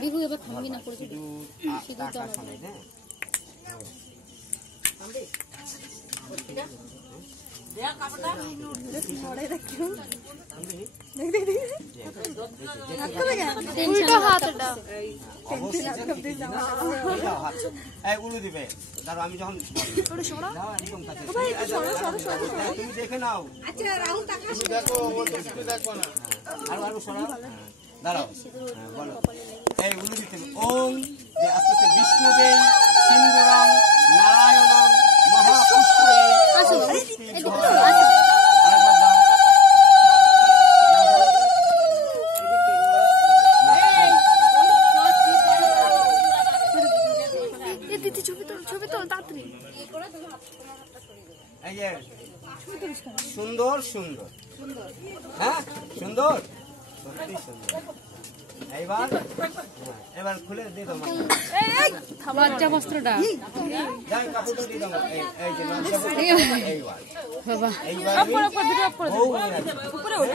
বিহু এবার থামবি না করে শুধু টাকা সমেত উলু দিবে দাঁড়ো আমি যখন তুমি দেখে নাও আরো আরো সরাও দাঁড়াও বলো এই উলু দিতে ওম যে আস্তে বিষ্ণুবে সিন্ধুরং নারায়ণং মহাপুষ্পে সুন্দর সুন্দর হ্যাঁ সুন্দর সত্যি সুন্দর এইবার এবার খুলে দিয়ে দাও লজ্জা বস্ত্রটা যাই কাপড়টা দিয়ে দাও এই যে লজ্জা বস্ত্র এইবার বাবা এইবার